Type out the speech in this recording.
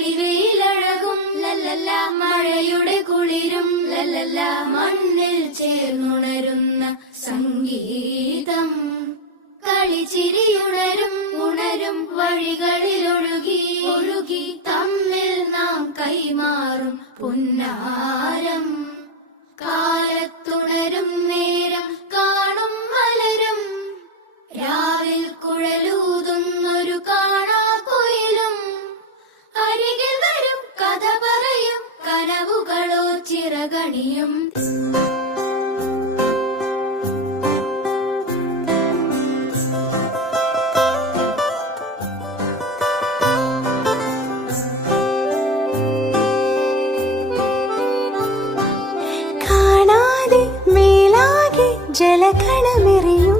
തെളിവെയിലഴകും ലല്ലല്ല, മഴയുടെ കുളിരും ലല്ലല്ല, മണ്ണിൽ ചേർന്നുണരുന്ന സംഗീതം. കളിച്ചിരിയുണരും ഉണരും വഴികളിൽ ഒഴുകി ഒഴുകി തമ്മിൽ നാം കൈമാറും പുന്നാരം. കാലത്തുണരും നേരം കാണും മലരും, രാവിൽ കുഴലൂതുന്നൊരു കാണാക്കുയിലും. അരികിൽ വരും കഥ പറയും കനവുകളോ ചിറകണിയും. ജലകണമെറിയും